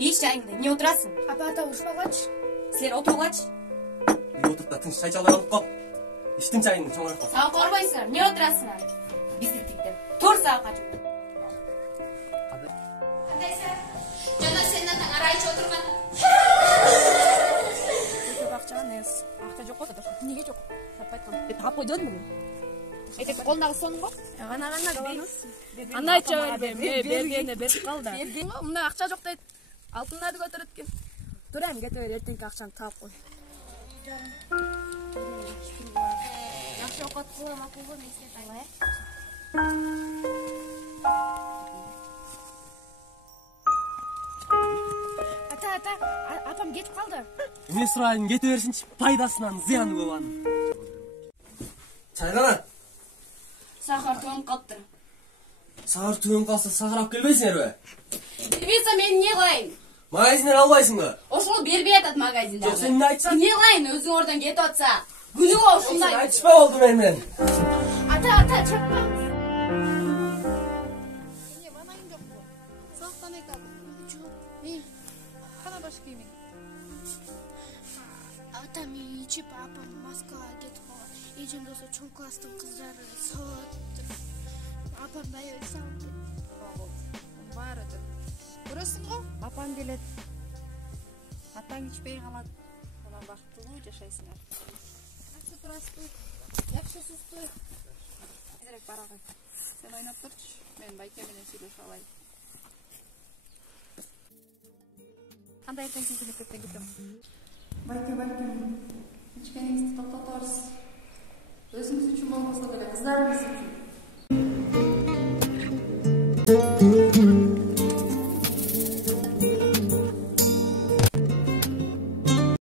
еш жайыңды, не отырасың? Апа ата ушуна койчу. Сен отырғач. Үй отырып та тыныш шай чалып алып қап. Іштің чайыңды чоңырақ қап. Саған қорбайсыңдар, не отырасыңдар? Бисіктіктер. Тұр саған қачып. Қандайсың? Жана сенің атаң арайчы отырған. Көп акча эмес. Акча жок болсо да. Неге жок? Таппай айткам. Таап койду дедим. Айтек колундагы сонун го? Ана Аны айтча бергени берип кал да. Мына акча жок дейт. Алтындарды көтөрөт экен. Тур эми кете бер, эртеңки акчаны таап кой. Жакшы окот кылам макулбу, мен сени тайлай. Ата, апам кетип калды. Эме сурайын кете берсинчи, пайдасынан зыяны көп анын. Чайгана. Сахар төнүп калыптыр. Сахар төнүп калса сахар алып келбейсиңерби? Бербейсің, мен не қылайын? Магазинден албайсыңбы? Ошол бербей атат магазинде. Жок, сен эмне айтсаң? Не қылайын, өзүң ордон кетип атса? Күнү болуп Сен ушундай. айтышпа болду менен. Ата, чакпа. Эмне банайың жокпу? Сактан экан. Жок. Кана баш кийимиң? Ата мен ичип апам Москвага кетип калган. Эжем болсо чоң класстын кыздары сабаттыр. Апам даябай салып. Баары да. Көрөсүң го? Апаң келет. Атаң ичпей калат. Анан бактылуу жашайсыңар. Жакшы турасызбы? Жакшысызбы? Тезирээк бара кой. Сен ойноп турчу. Мен байке менен сүйлөшүп алайын. Кандай эртеңки мектептен кетем? Байке. Ичкениңизди токтоторсуз. Өзүңүз үчүн болбосо деле кыздарыңыз үчүн.